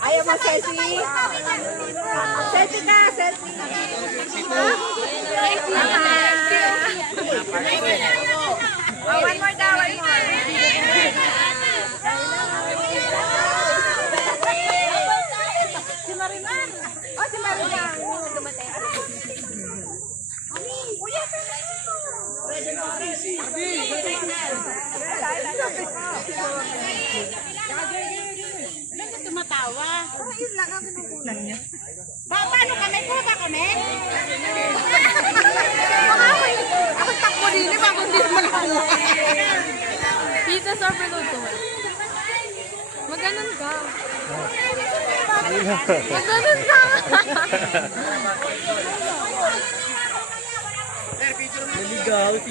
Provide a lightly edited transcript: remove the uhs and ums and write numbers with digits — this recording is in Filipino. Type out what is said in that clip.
Ayaw mo selfie? Selfie ka, selfie. Oh, one more daw, one more. Si Mariman. Oh, si Mariman. Dumating. Kuya, tumatawa. Yun lang ang pinukulan niya. Paano kami? Puro ba kami? Ako takbo din. Bago hindi naman ako. Dito sa Perluto. Maganon ka. Maganon ka. Naligaw, si